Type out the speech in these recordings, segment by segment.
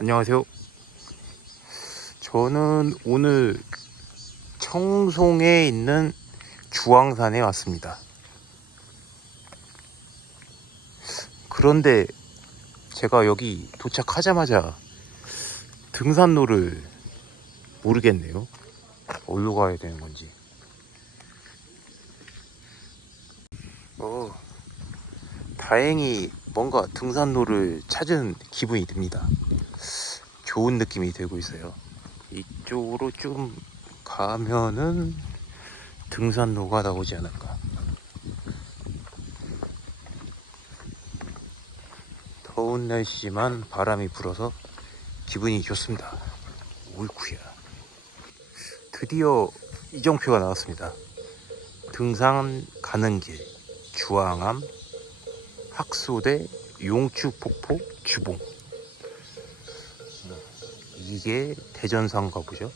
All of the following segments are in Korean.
안녕하세요. 저는 오늘 청송에 있는 주황산에 왔습니다. 그런데 제가 여기 도착하자마자 등산로를 모르겠네요. 어디로 가야 되는 건지. 다행히 뭔가 등산로를 찾은 기분이 듭니다. 좋은 느낌이 들고 있어요. 이쪽으로 좀 가면은 등산로가 나오지 않을까. 더운 날씨지만 바람이 불어서 기분이 좋습니다. 옳구야. 드디어 이정표가 나왔습니다. 등산 가는 길 주황암 학소대 용추폭포 주봉. 이게 대전산가 보죠.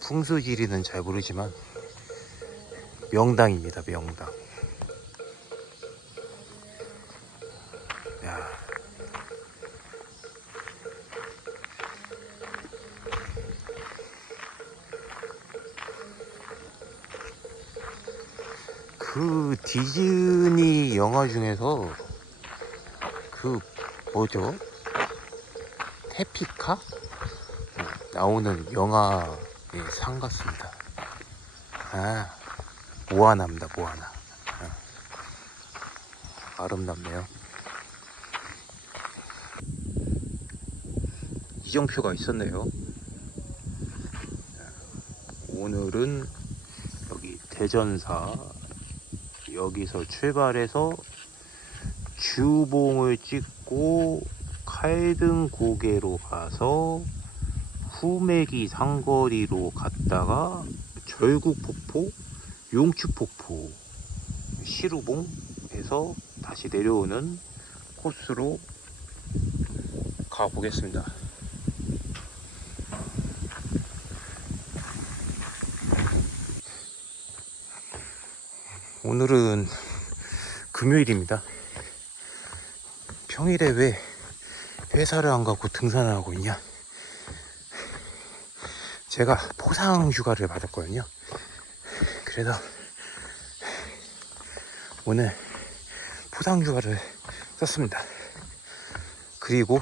풍수지리는 잘 모르지만 명당입니다. 명당. 야, 그 디즈니 영화 중에서 그 뭐죠? 테피카? 나오는 영화의 상 같습니다. 모아나입니다. 모아나. 아름답네요. 이정표가 있었네요. 오늘은 여기 대전사 여기서 출발해서 주봉을 찍고 칼등고개로 가서 후메기 상거리로 갔다가 절국폭포, 용추폭포, 시루봉에서 다시 내려오는 코스로 가보겠습니다. 오늘은 금요일입니다. 평일에 왜 회사를 안 가고 등산을 하고 있냐? 제가 포상 휴가를 받았거든요. 그래서 오늘 포상 휴가를 썼습니다. 그리고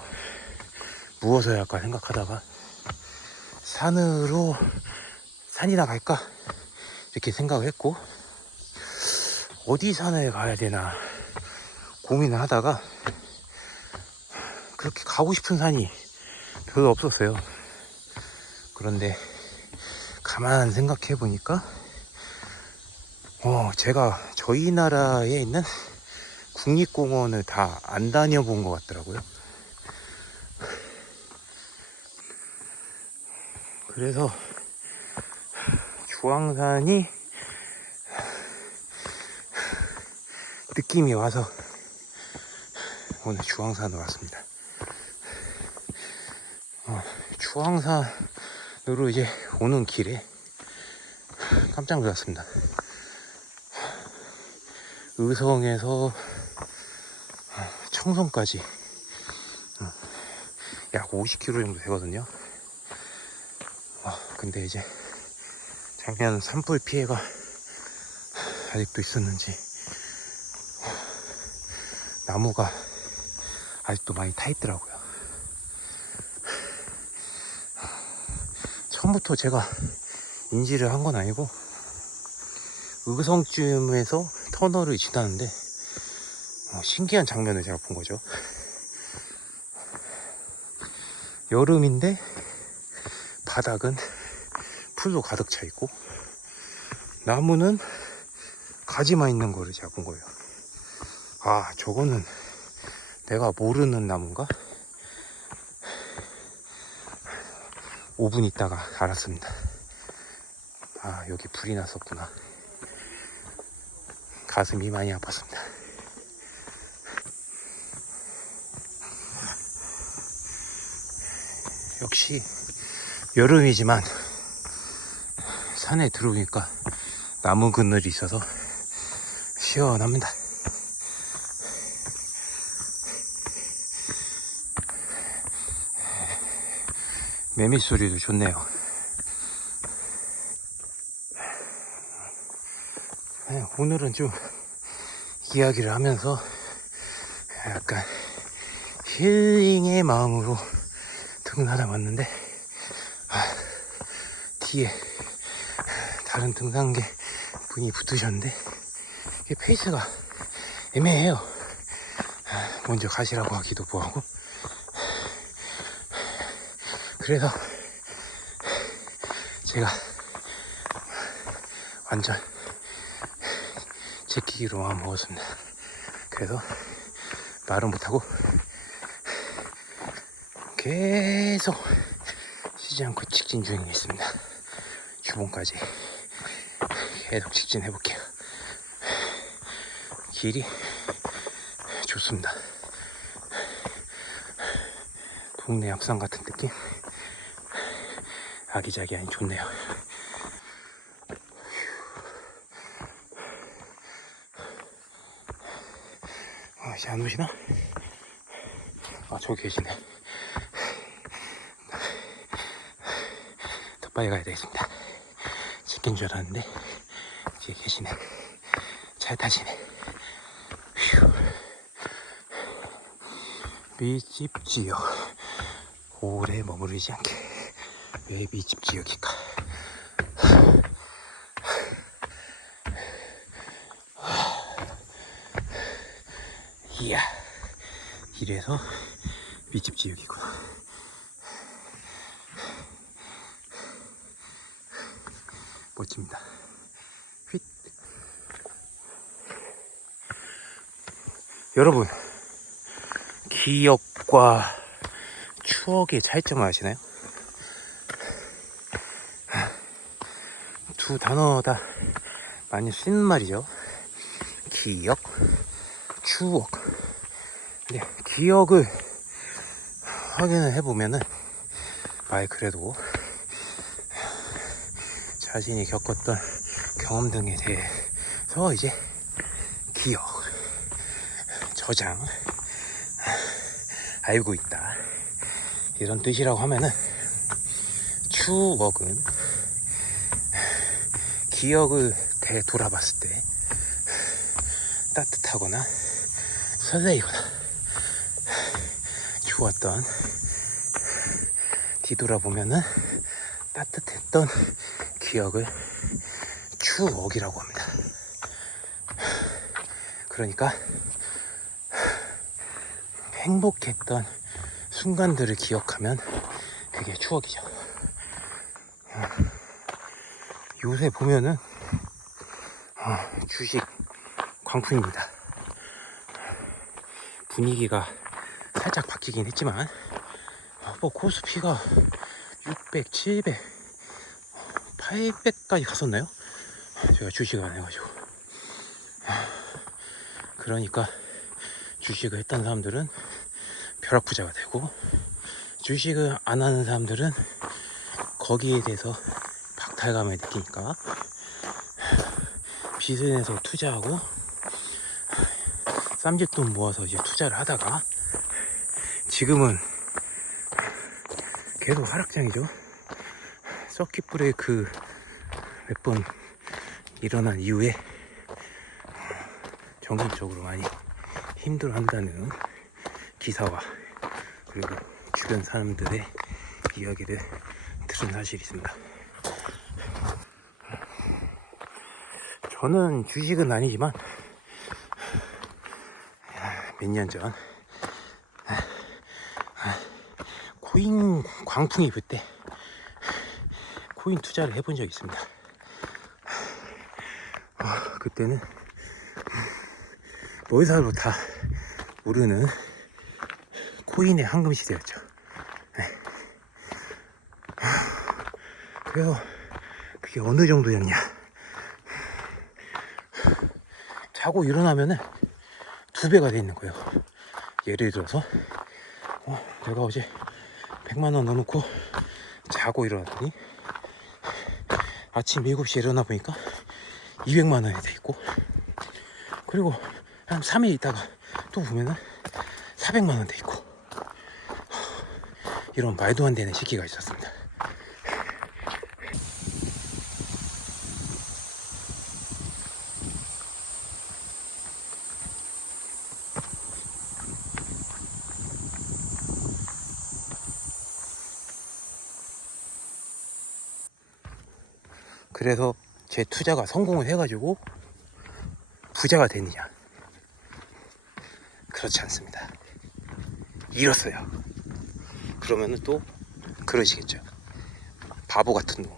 무엇을 할까 생각하다가 산이나 갈까 이렇게 생각을 했고, 어디 산을 가야 되나 고민을 하다가 그렇게 가고 싶은 산이 별로 없었어요. 그런데 가만 생각해 보니까 제가 저희 나라에 있는 국립공원을 다 안 다녀본 것 같더라고요. 그래서 주황산이 느낌이 와서 오늘 주황산으로 왔습니다. 주황산으로 이제 오는 길에 깜짝 놀랐습니다. 의성에서 청송까지 약 50km 정도 되거든요. 근데 이제 작년 산불 피해가 아직도 있었는지 나무가 아직도 많이 타 있더라고요. 처음부터 제가 인지를 한 건 아니고 의성쯤에서 터널을 지나는데 신기한 장면을 제가 본 거죠. 여름인데 바닥은 풀로 가득 차 있고 나무는 가지만 있는 거를 제가 본 거예요. 저거는 내가 모르는 나무인가? 5분 있다가 알았습니다. 여기 불이 났었구나. 가슴이 많이 아팠습니다. 역시 여름이지만 산에 들어오니까 나무 그늘이 있어서 시원합니다. 매미 소리도 좋네요. 네, 오늘은 좀 이야기를 하면서 약간 힐링의 마음으로 등산을 왔는데, 뒤에 다른 등산객 분이 붙으셨는데 이게 페이스가 애매해요. 먼저 가시라고 하기도 뭐하고. 그래서 제가 완전 제끼기로 마음 먹었습니다. 그래서 말은 못하고 계속 쉬지 않고 직진 중에 있습니다. 주봉까지 계속 직진해 볼게요. 길이 좋습니다. 동네 앞산 같은 느낌. 아기자기하니 좋네요. 이제 안 오시나? 저기 계시네. 더 빨리 가야 되겠습니다. 지킨 줄 알았는데 뒤에 계시네. 잘 타시네. 휴. 밑집 지역. 오래 머무르지 않게. 왜 밑집 지역일까? 이야, 이래서 밑집 지역이구나. 멋집니다. 휙. 여러분, 기억과 추억의 차이점을 아시나요? 두 단어 다 많이 쓰는 말이죠. 기억, 추억. 근데 기억을 확인을 해보면은 말 그래도 자신이 겪었던 경험 등에 대해서 이제 기억, 저장, 알고 있다, 이런 뜻이라고 하면은, 추억은 기억을 되돌아봤을 때 따뜻하거나 설레이거나 좋았던, 뒤돌아보면은 따뜻했던 기억을 추억이라고 합니다. 그러니까 행복했던 순간들을 기억하면 그게 추억이죠. 요새 보면은 주식 광풍입니다. 분위기가 살짝 바뀌긴 했지만 뭐 코스피가 600, 700, 800까지 갔었나요? 제가 주식을 안 해가지고. 그러니까 주식을 했던 사람들은 벼락부자가 되고, 주식을 안 하는 사람들은 거기에 대해서 박탈감을 느끼니까 빚을 내서 투자하고 쌈짓돈 모아서 이제 투자를 하다가 지금은 계속 하락장이죠. 서킷 브레이크 몇 번 일어난 이후에 정신적으로 많이 힘들어한다는 기사와 그리고 주변 사람들의 이야기를 들은 사실이 있습니다. 저는 주식은 아니지만 몇 년 전 코인 광풍이 불 때 코인 투자를 해본 적이 있습니다. 그때는 멀사로 다 오르는 코인의 황금 시대였죠. 그래서 그게 어느 정도였냐, 자고 일어나면은 2배가 돼 있는 거예요. 예를 들어서 내가 어제 100만원 넣어놓고 자고 일어났더니 아침 7시에 일어나 보니까 200만원이 돼 있고, 그리고 한 3일 있다가 또 보면은 400만원 돼 있고, 이런 말도 안 되는 시기가 있었습니다. 그래서 제 투자가 성공을 해가지고 부자가 됐느냐? 그렇지 않습니다. 잃었어요. 그러면은 또 그러시겠죠. 바보 같은 놈.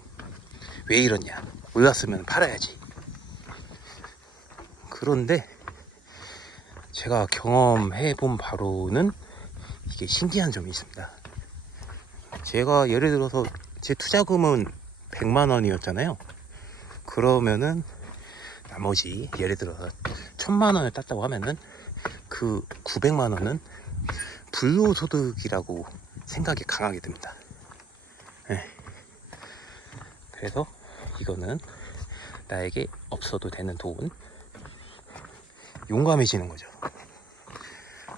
왜 이러냐? 올랐으면 팔아야지. 그런데 제가 경험해 본 바로는 이게 신기한 점이 있습니다. 제가 예를 들어서 제 투자금은 100만 원이었잖아요. 그러면은 나머지 예를 들어서 1000만 원을 땄다고 하면은 그 900만 원은 불로소득이라고 생각이 강하게 듭니다. 네. 그래서 이거는 나에게 없어도 되는 돈, 용감해지는 거죠.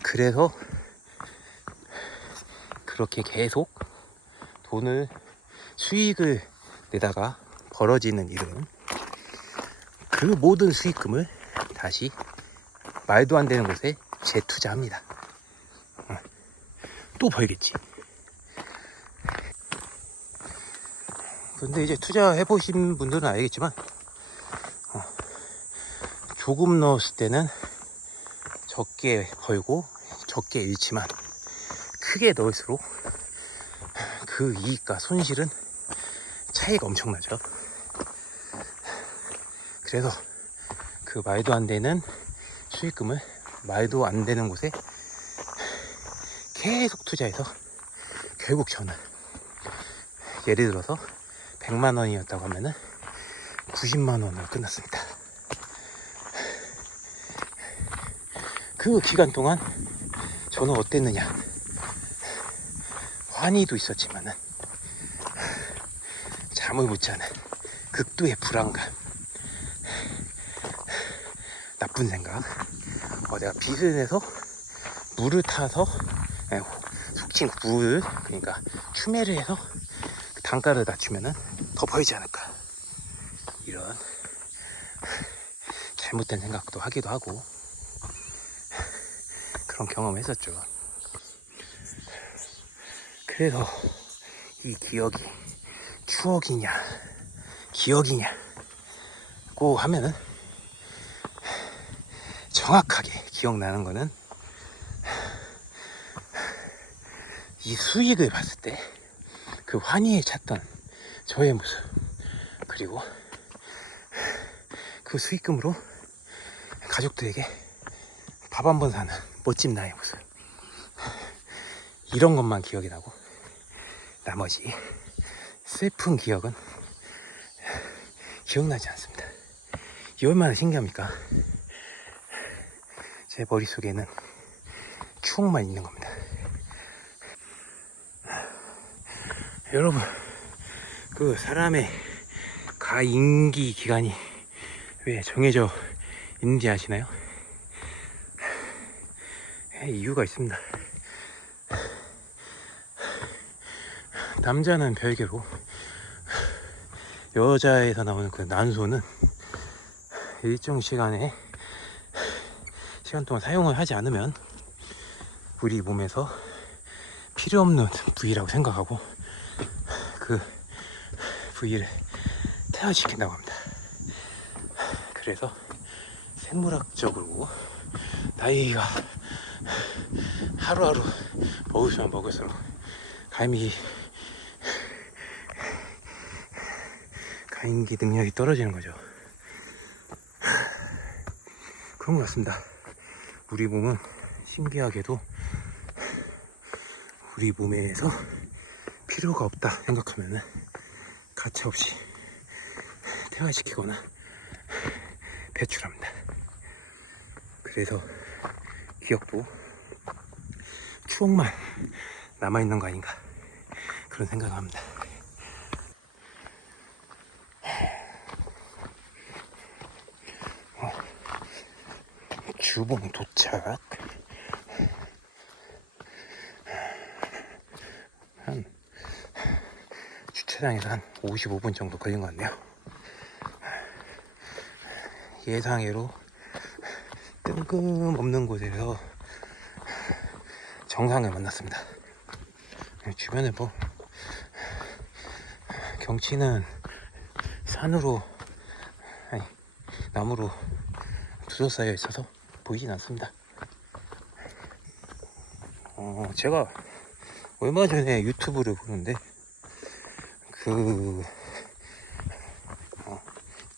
그래서 그렇게 계속 돈을, 수익을 내다가 벌어지는 일은 그 모든 수익금을 다시 말도 안 되는 곳에 재투자합니다. 또 벌겠지. 근데 이제 투자해보신 분들은 알겠지만 조금 넣었을 때는 적게 벌고 적게 잃지만 크게 넣을수록 그 이익과 손실은 차이가 엄청나죠. 그래서 그 말도 안 되는 수익금을 말도 안 되는 곳에 계속 투자해서 결국 저는 예를 들어서 100만 원이었다고 하면은 90만 원으로 끝났습니다. 그 기간 동안 저는 어땠느냐? 환희도 있었지만은 잠을 못 자는 극도의 불안감, 나쁜 생각, 내가 빚을 내서 물을 타서 속칭 물, 그러니까 추매를 해서 단가를 낮추면은 더 벌지 않을까, 이런 잘못된 생각도 하기도 하고 그런 경험을 했었죠. 그래서 이 기억이 추억이냐 기억이냐고 하면은 정확하게 기억나는 거는 이 수익을 봤을 때 그 환희에 찼던 저의 모습, 그리고 그 수익금으로 가족들에게 밥 한 번 사는 멋진 나의 모습, 이런 것만 기억이 나고 나머지 슬픈 기억은 기억나지 않습니다. 이 얼마나 신기합니까? 제 머릿속에는 추억만 있는 겁니다. 여러분, 그 사람의 가임기 기간이 왜 정해져 있는지 아시나요? 이유가 있습니다. 남자는 별개로 여자에서 나오는 그 난소는 일정 시간 동안 사용을 하지 않으면 우리 몸에서 필요 없는 부위라고 생각하고 그 부위를 퇴화시킨다고 합니다. 그래서 생물학적으로 나이가 하루하루 먹을수록 가임기 능력이 떨어지는 거죠. 그런 것 같습니다. 우리 몸은 신기하게도 우리 몸에서 필요가 없다 생각하면은 가차없이 퇴화시키거나 배출합니다. 그래서 기억도 추억만 남아있는 거 아닌가, 그런 생각을 합니다. 주봉 도착. 주차장에서 한 55분 정도 걸린 것 같네요. 예상외로 뜬금없는 곳에서 정상을 만났습니다. 주변에 경치는 산으로, 아니, 나무로 둘러싸여 있어서 보이진 않습니다. 제가 얼마 전에 유튜브를 보는데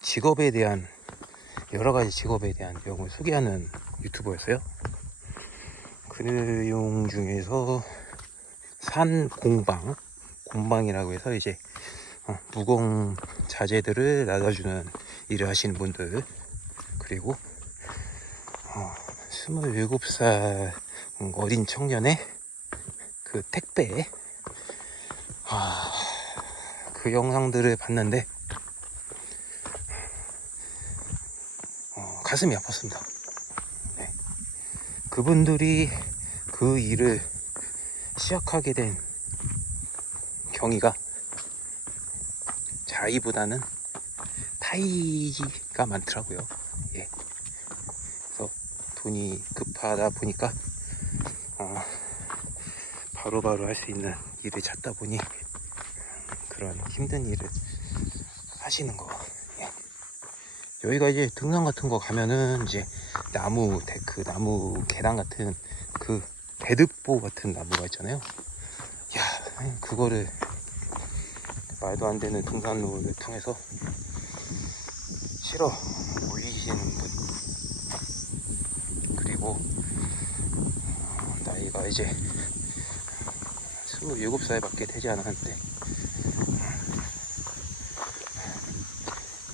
직업에 대한, 여러 가지 직업에 대한 내용을 소개하는 유튜버였어요. 그 내용 중에서 산 공방이라고 해서 이제 무거운 자재들을 놔다주는 일을 하시는 분들, 그리고 27살 어린 청년의 그 택배, 그 영상들을 봤는데 가슴이 아팠습니다. 네. 그분들이 그 일을 시작하게 된 경위가 자의보다는 타의가 많더라고요. 예. 그래서 돈이 급하다 보니까 바로바로 할 수 있는 일을 찾다 보니 그런 힘든 일을 하시는 거. 예. 여기가 이제 등산 같은 거 가면은 이제 나무 데크, 나무 계단 같은 그 배드보 같은 나무가 있잖아요. 야, 그거를 말도 안 되는 등산로를 통해서 실어 올리시는 분, 그리고 나이가 이제 27살밖에 되지 않았는데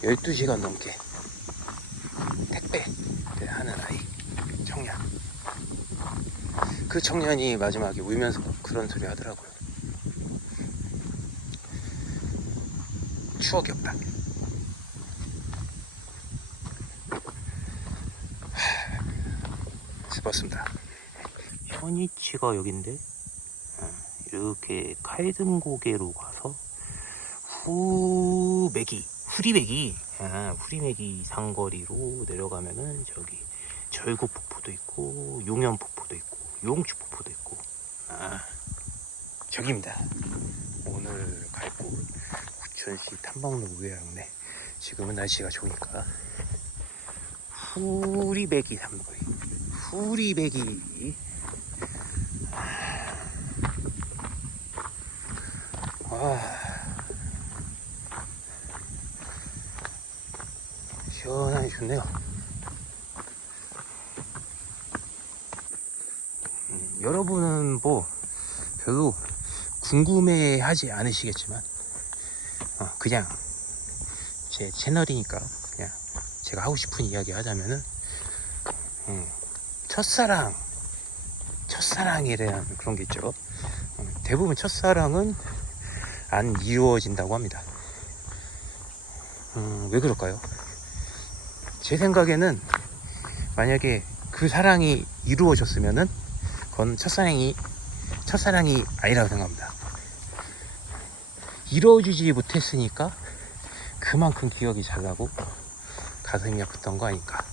12시간 넘게 택배를 하는 아이, 청년. 그 청년이 마지막에 울면서 그런 소리 하더라고요. 추억이 없다. 슬펐습니다. 현이치가 여긴데, 이렇게 칼등고개로 가서 후리매기 상거리로 내려가면은 저기 절구폭포도 있고 용연폭포도 있고 용주폭포도 있고, 저기입니다. 오늘 갈 곳 구천시 탐방로 우회항내. 지금은 날씨가 좋으니까 후리매기 상거리, 후리매기. 시원하게 좋네요. 여러분은 뭐 별로 궁금해하지 않으시겠지만 그냥 제 채널이니까 그냥 제가 하고 싶은 이야기 하자면은 첫사랑에 대한 그런 게 있죠. 대부분 첫사랑은 안 이루어진다고 합니다. 왜 그럴까요? 제 생각에는 만약에 그 사랑이 이루어졌으면은 그건 첫사랑이 아니라고 생각합니다. 이루어지지 못했으니까 그만큼 기억이 잘 나고 가슴이 아팠던 거 아닐까.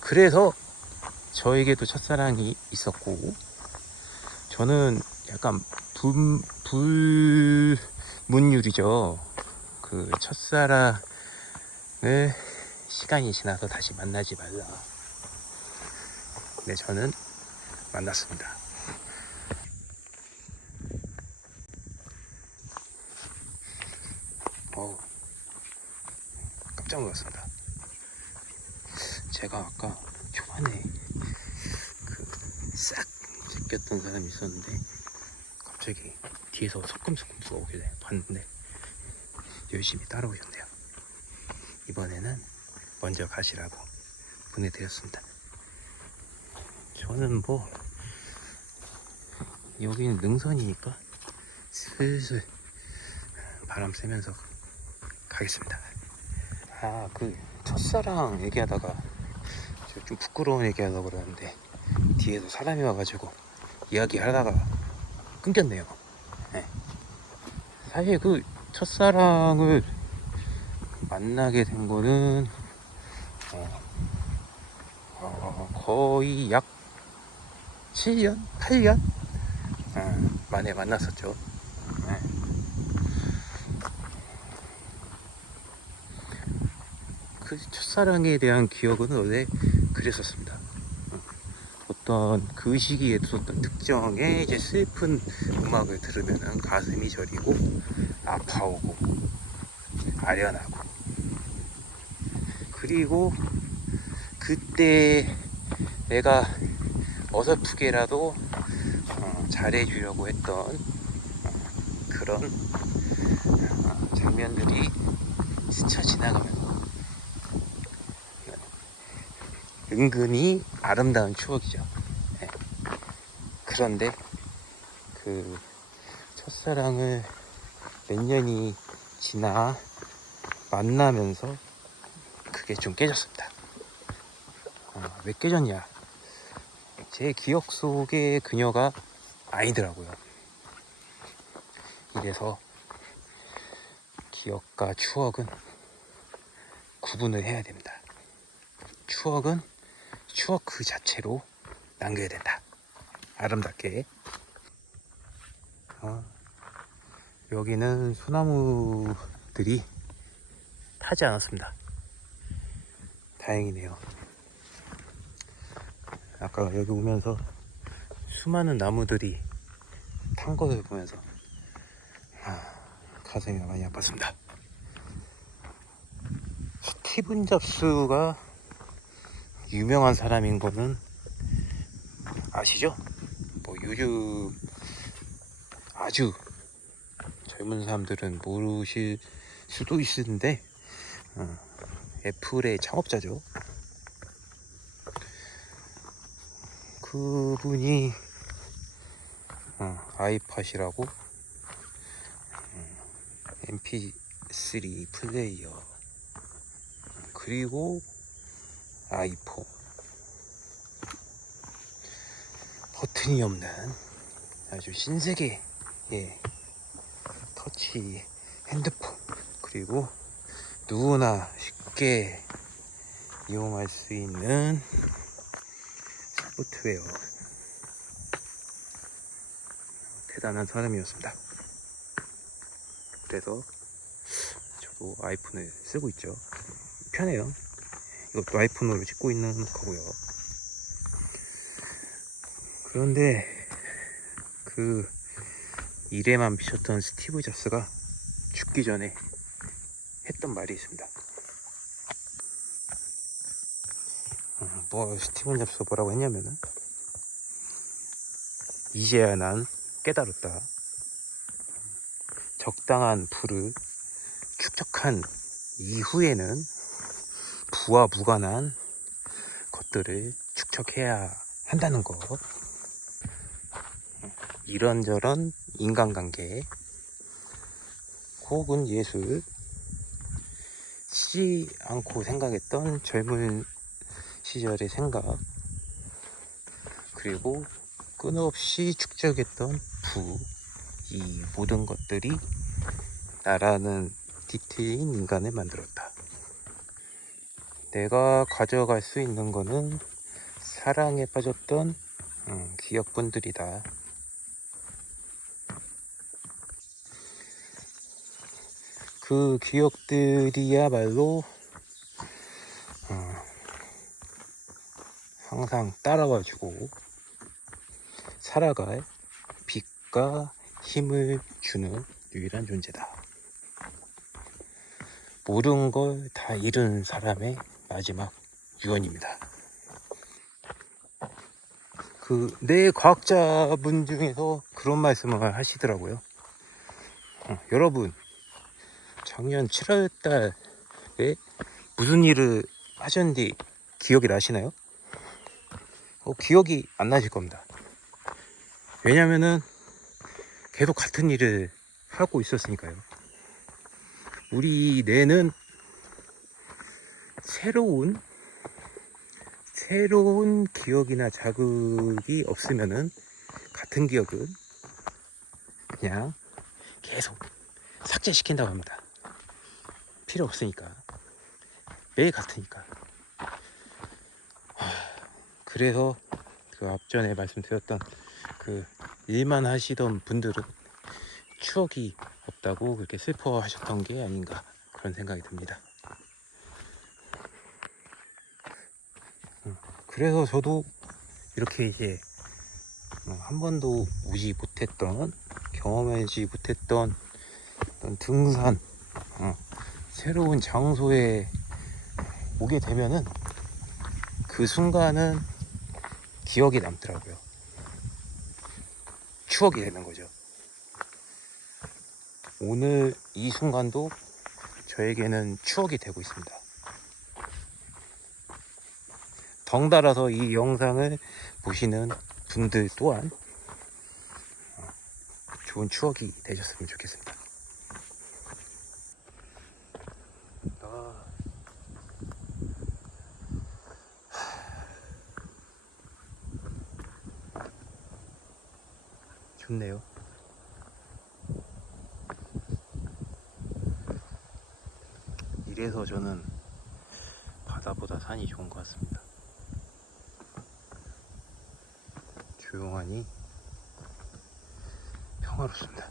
그래서 저에게도 첫사랑이 있었고, 저는 약간 불문율이죠. 그 첫사랑을 시간이 지나서 다시 만나지 말라. 근데 저는 만났습니다. 깜짝 놀랐습니다. 제가 아까 초반에 싹 제꼈던 사람이 있었는데 갑자기 뒤에서 소끔소끔 누가 오길래 봤는데 열심히 따라오셨네요. 이번에는 먼저 가시라고 보내드렸습니다. 저는 뭐 여기는 능선이니까 슬슬 바람 쐬면서 가겠습니다. 그 첫사랑 얘기하다가 좀 부끄러운 얘기하려고 그러는데 뒤에서 사람이 와가지고 이야기하다가 끊겼네요. 네. 사실 그 첫사랑을 만나게 된 거는 거의 약 7년? 8년? 만에 만났었죠. 네. 그 첫사랑에 대한 기억은 원래 그랬었습니다. 어떤 그 시기에 들었던 특정의 이제 슬픈 음악을 들으면 가슴이 저리고 아파오고 아련하고, 그리고 그때 내가 어설프게라도 잘해주려고 했던 그런 장면들이 스쳐 지나가면서 은근히 아름다운 추억이죠. 네. 그런데 그 첫사랑을 몇 년이 지나 만나면서 그게 좀 깨졌습니다. 왜 깨졌냐? 제 기억 속에 그녀가 아니더라고요. 이래서 기억과 추억은 구분을 해야 됩니다. 추억은 추억 그 자체로 남겨야 된다. 아름답게. 여기는 소나무들이 타지 않았습니다. 다행이네요. 아까 여기 오면서 수많은 나무들이 탄 것을 보면서 가슴이 많이 아팠습니다. 스티븐 잡스가 유명한 사람인 거는 아시죠? 뭐 요즘 아주 젊은 사람들은 모르실 수도 있는데 애플의 창업자죠. 그분이 아이팟이라고 mp3 플레이어, 그리고 아이폰, 버튼이 없는 아주 신세계의 터치 핸드폰, 그리고 누구나 쉽게 이용할 수 있는 소프트웨어, 대단한 사람이었습니다. 그래서 저도 아이폰을 쓰고 있죠. 편해요. 이것도 아이폰으로 찍고 있는 거고요. 그런데 그 일에만 비쳤던 스티브 잡스가 죽기 전에 했던 말이 있습니다. 스티븐 잡스가 뭐라고 했냐면은, 이제야 난 깨달았다. 적당한 부를 축적한 이후에는 부와 무관한 것들을 축적해야 한다는 거. 이런저런 인간관계 혹은 예술, 쉬지 않고 생각했던 젊은 시절의 생각, 그리고 끊임없이 축적했던 부, 이 모든 것들이 나라는 디테일인 인간을 만들었다. 내가 가져갈 수 있는 거는 사랑에 빠졌던 기억분들이다. 그 기억들이야말로 항상 따라와주고 살아갈 빛과 힘을 주는 유일한 존재다. 모든 걸 다 잃은 사람의 마지막 유언입니다. 내 과학자분 중에서 그런 말씀을 하시더라고요. 여러분, 작년 7월달에 무슨 일을 하셨는지 기억이 나시나요? 기억이 안 나실 겁니다. 왜냐면은 계속 같은 일을 하고 있었으니까요. 우리 뇌는 새로운 기억이나 자극이 없으면은 같은 기억은 그냥 계속 삭제시킨다고 합니다. 필요 없으니까. 매일 같으니까. 그래서 그 앞전에 말씀드렸던 그 일만 하시던 분들은 추억이 없다고 그렇게 슬퍼하셨던 게 아닌가, 그런 생각이 듭니다. 그래서 저도 이렇게 이제 한 번도 오지 못했던, 경험하지 못했던 어떤 등산, 새로운 장소에 오게 되면은 그 순간은 기억이 남더라고요. 추억이 되는 거죠. 오늘 이 순간도 저에게는 추억이 되고 있습니다. 덩달아서 이 영상을 보시는 분들 또한 좋은 추억이 되셨으면 좋겠습니다. 좋네요. 이래서 저는 바다보다 산이 좋은 것 같습니다. 조용하니 평화롭습니다.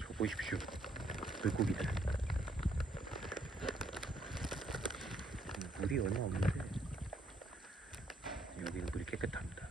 저 보십시오. 물고기들. 물이 얼마 없는데 여기는 물이 깨끗합니다.